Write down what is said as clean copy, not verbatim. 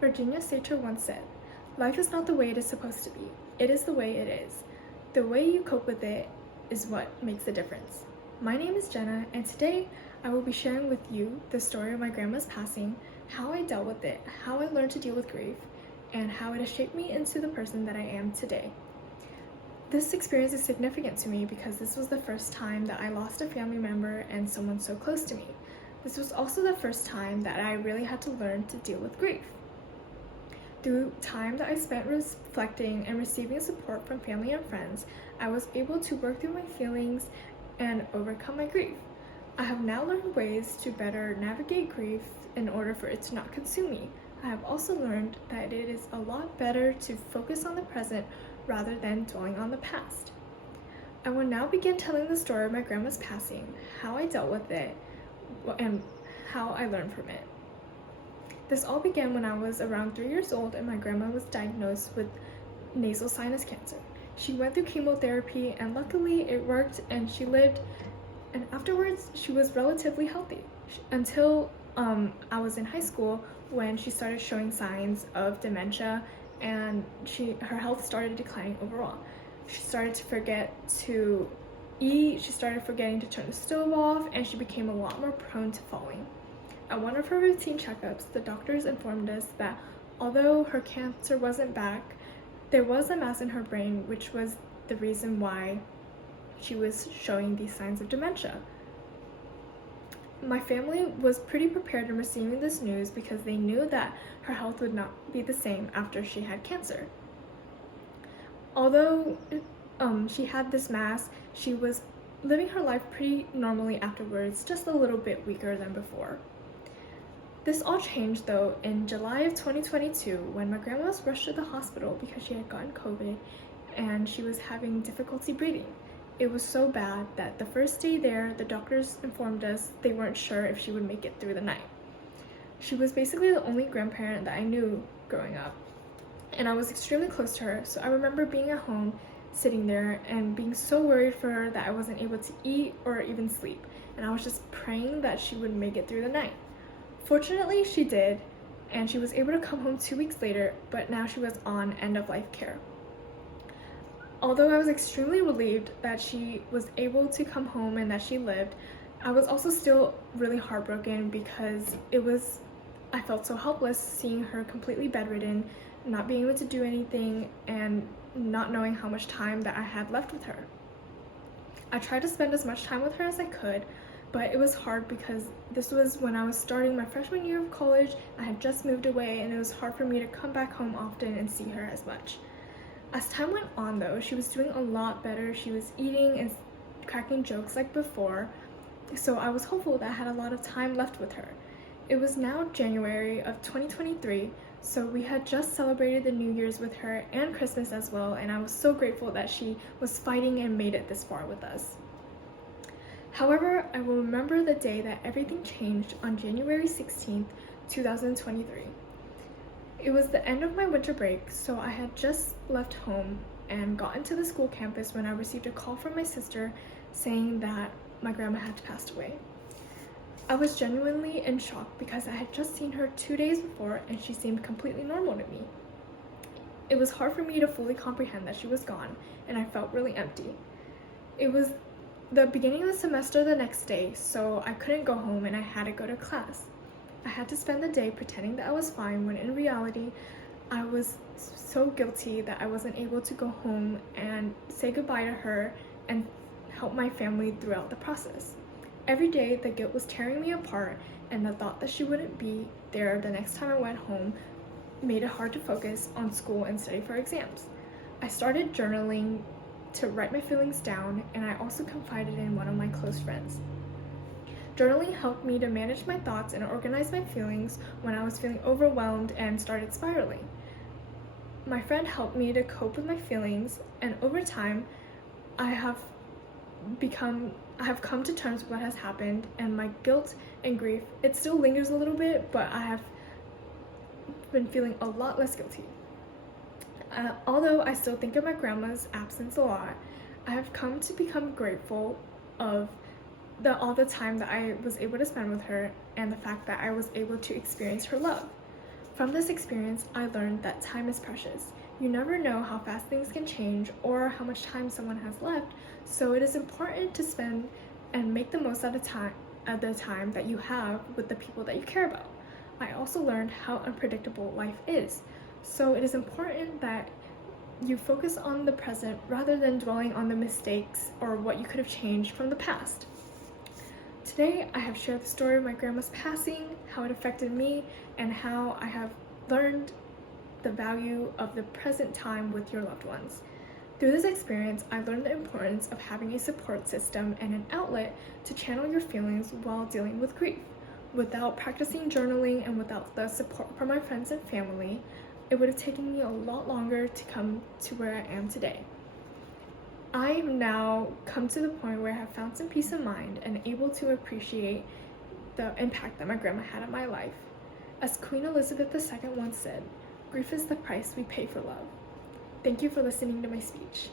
Virginia Satir once said, "Life is not the way it is supposed to be. It is the way it is. The way you cope with it is what makes the difference." My name is Jenna, and today I will be sharing with you the story of my grandma's passing, how I dealt with it, how I learned to deal with grief, and how it has shaped me into the person that I am today. This experience is significant to me because this was the first time that I lost a family member and someone so close to me. This was also the first time that I really had to learn to deal with grief. Through time that I spent reflecting and receiving support from family and friends, I was able to work through my feelings and overcome my grief. I have now learned ways to better navigate grief in order for it to not consume me. I have also learned that it is a lot better to focus on the present rather than dwelling on the past. I will now begin telling the story of my grandma's passing, how I dealt with it, and how I learned from it. This all began when I was around 3 years old and my grandma was diagnosed with nasal sinus cancer. She went through chemotherapy and luckily it worked and she lived, and afterwards she was relatively healthy until I was in high school when she started showing signs of dementia and her health started declining overall. She started to forget to eat, she started forgetting to turn the stove off, and she became a lot more prone to falling. At one of her routine checkups, the doctors informed us that although her cancer wasn't back, there was a mass in her brain, which was the reason why she was showing these signs of dementia. My family was pretty prepared in receiving this news because they knew that her health would not be the same after she had cancer. Although she had this mass, she was living her life pretty normally afterwards, just a little bit weaker than before. This all changed though in July of 2022 when my grandma was rushed to the hospital because she had gotten COVID and she was having difficulty breathing. It was so bad that the first day there, the doctors informed us they weren't sure if she would make it through the night. She was basically the only grandparent that I knew growing up, and I was extremely close to her, so I remember being at home, sitting there, and being so worried for her that I wasn't able to eat or even sleep, and I was just praying that she would make it through the night. Fortunately, she did, and she was able to come home 2 weeks later, but now she was on end-of-life care. Although I was extremely relieved that she was able to come home and that she lived, I was also still really heartbroken because I felt so helpless seeing her completely bedridden, not being able to do anything, and not knowing how much time that I had left with her. I tried to spend as much time with her as I could, but it was hard because this was when I was starting my freshman year of college. I had just moved away and it was hard for me to come back home often and see her as much. As time went on though, she was doing a lot better. She was eating and cracking jokes like before, so I was hopeful that I had a lot of time left with her. It was now January of 2023, so we had just celebrated the New Year's with her and Christmas as well, and I was so grateful that she was fighting and made it this far with us. However, I will remember the day that everything changed on January 16th, 2023. It was the end of my winter break, so I had just left home and gotten to the school campus when I received a call from my sister saying that my grandma had passed away. I was genuinely in shock because I had just seen her 2 days before and she seemed completely normal to me. It was hard for me to fully comprehend that she was gone, and I felt really empty. It was the beginning of the semester the next day, so I couldn't go home and I had to go to class. I had to spend the day pretending that I was fine when in reality, I was so guilty that I wasn't able to go home and say goodbye to her and help my family throughout the process. Every day, the guilt was tearing me apart, and the thought that she wouldn't be there the next time I went home made it hard to focus on school and study for exams. I started journaling to write my feelings down, and I also confided in one of my close friends. Journaling helped me to manage my thoughts and organize my feelings when I was feeling overwhelmed and started spiraling. My friend helped me to cope with my feelings, and over time, I have come to terms with what has happened, and my guilt and grief, it still lingers a little bit, but I have been feeling a lot less guilty. Although I still think of my grandma's absence a lot, I have come to become grateful of all the time that I was able to spend with her and the fact that I was able to experience her love. From this experience, I learned that time is precious. You never know how fast things can change or how much time someone has left, so it is important to spend and make the most out of the time that you have with the people that you care about. I also learned how unpredictable life is, so it is important that you focus on the present rather than dwelling on the mistakes or what you could have changed from the past. Today, I have shared the story of my grandma's passing, how it affected me, and how I have learned the value of the present time with your loved ones. Through this experience, I learned the importance of having a support system and an outlet to channel your feelings while dealing with grief. Without practicing journaling and without the support from my friends and family, it would have taken me a lot longer to come to where I am today. I have now come to the point where I have found some peace of mind and able to appreciate the impact that my grandma had on my life. As Queen Elizabeth II once said, "Grief is the price we pay for love." Thank you for listening to my speech.